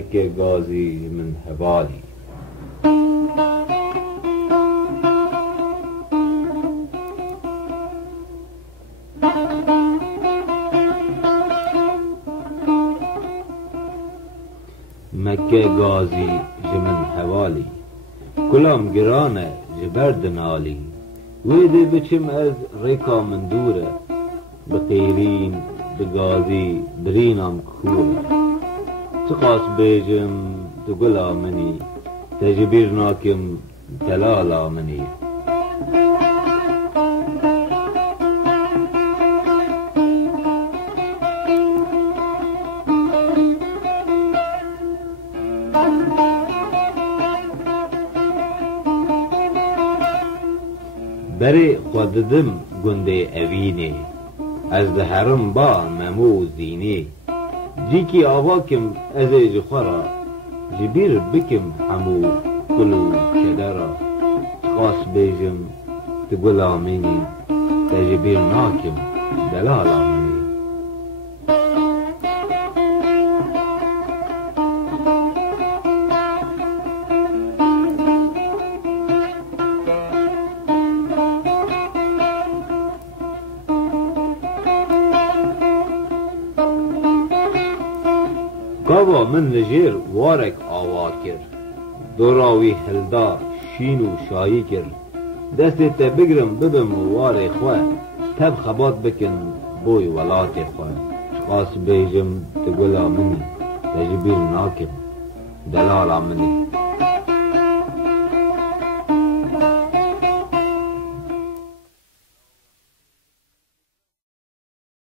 مکه گازی من هوالی. مکه گازی جمن حوالی کلام گرانه جبرد نالی ویدی بچم از ریکا من دوره بقیرین بگازی برینام کوره تقاس بیجم تقلا منی تجبیر ناکم دلالا منی. بری خوددم گنده اوینه از دهرم با ممو زینه جیکی آواکم از جخورا جبیر بکم همو کلو کدرا خاص بیجم تقول منی تجبیر ناکم دلالا منی. گاوا من لجیر وارک آوا کرد دوراوی هلدا شین و شایی کرد دست تا بگرم ببم وار خواه تب خبات بکن بوی ولات خواه خاص بیجم تقولا منی تجبیر ناکم دلالا منی.